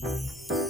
Bye.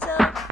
So.